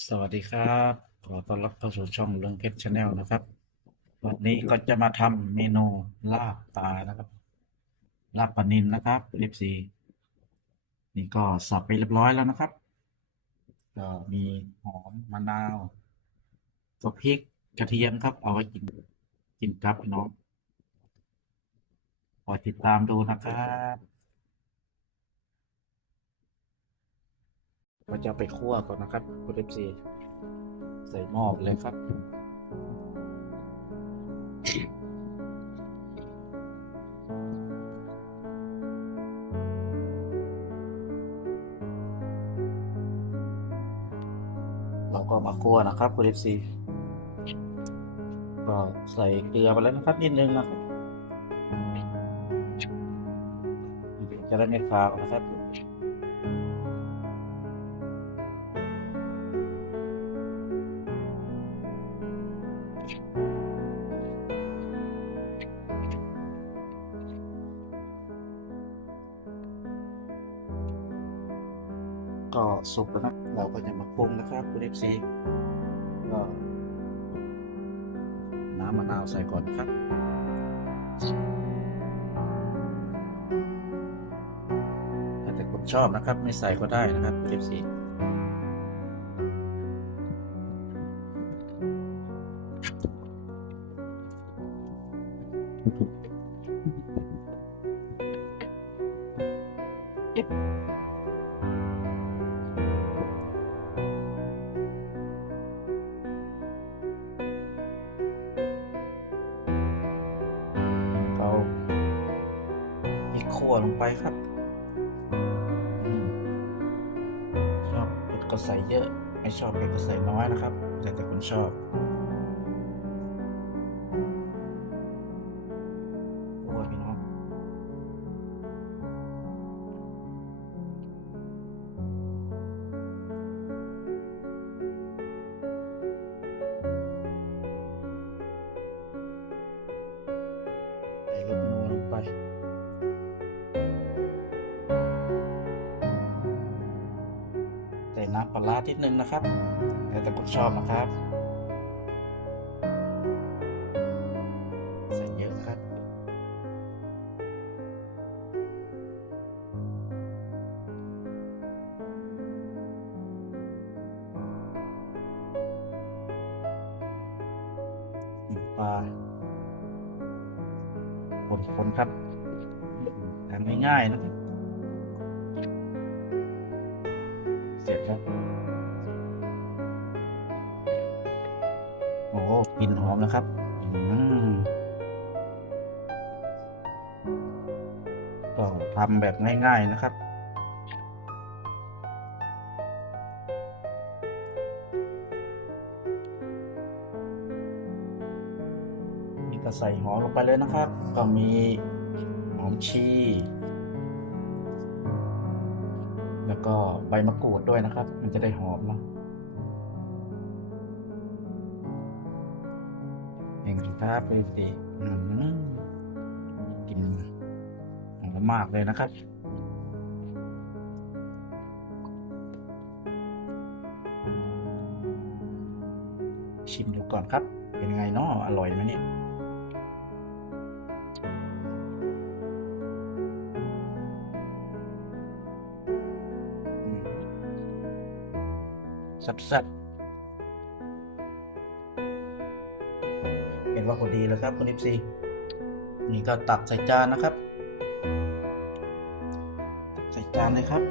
สวัสดีครับ ขอต้อนรับเข้าสู่ช่องเรื่องเพชรชาแนลนะครับ วันนี้ก็จะมาทำเมนูลาบปลานะครับ ลาบปลานิลนะครับเอฟซีนี่ก็สับไปเรียบร้อยแล้วนะครับ ก็มีหอมมะนาวก็พริกกระเทียมครับ เอาไว้กินกินครับพี่น้องคอติดตามดูนะครับ ก็จะเอาไปคั่วก่อนนะครับคุณเอฟซีใส่หม้อเลยครับเราก็มาคั่วนะครับคุณเอฟซีก็ใส่เกลือไปแล้วนะครับนิดนึงนะครับจะได้ไม่คาวนะครับ ก็สุกแล้วนะเราก็จะมาปรุงนะครับคุณเอฟซีก็น้ำมะนาวใส่ก่อนครับถ้าแต่คุณชอบนะครับ ไม่ใส่ก็ได้นะครับคุณเอฟซี เอาพริกขั่วลงไปครับชอบเผ็ดก็ใส่เยอะ ไม่ชอบเผ็ดก็ใส่น้อยนะครับ แต่แต่คนชอบ ลาร้านิดนึงนะครับแล้วแต่คนชอบนะครับใส่เยอะครับ ปลาคนๆครับทำง่ายๆนะครับ เสร็จแล้ว โอ้โหกลิ่นหอมนะครับก็ทำแบบง่าย ๆนะครับ นี่ก็ใส่หอมลงไปเลยนะครับ ก็มีหอมชี แล้วก็ใบมะกรูดด้วยนะครับ มันจะได้หอมเนาะ ครับไปสิอืมกลินหอมมากเลยนะครับชิมดูก่อนครับ เป็นไงเนาะอร่อยไหมเนี่ยอืมแซ่บๆ ว่าพอดีแล้วครับคุณอิฟซีนี่ก็ตักใส่จานนะครับ ใส่จานเลยครับ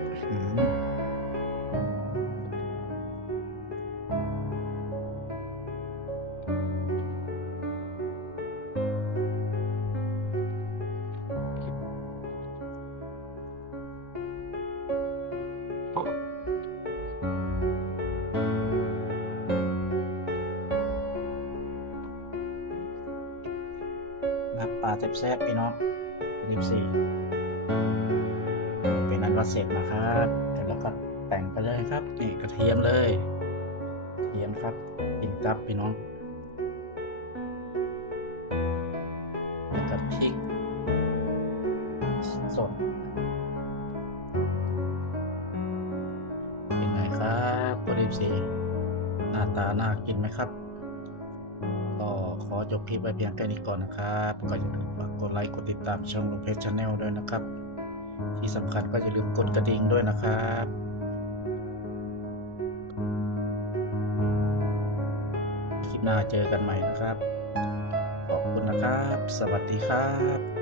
ครับปลาแซ่บๆพี่น้องคุณอิฟซีเป็นอันว่าเสร็จนะครับเสร็จแล้วก็แต่งไปเลยครับนี่กระเทียมเลยกระเทียมครับกินกับพี่น้องแล้วก็พริกสดเป็นไงครับคุณเอฟซีาตาน่ากินไหมครับ ก็ขอจบคลิปไว้เพียงแค่นี้ก่อนนะครับก็อย่าลืมฝากกดไลค์กดติดตามช่องลุงเพชรชาแนลด้วยนะครับ ที่สำคัญก็อย่าลืมกดกระดิ่งด้วยนะครับคลิปหน้าเจอกันใหม่นะครับ ขอบคุณนะครับ สวัสดีครับ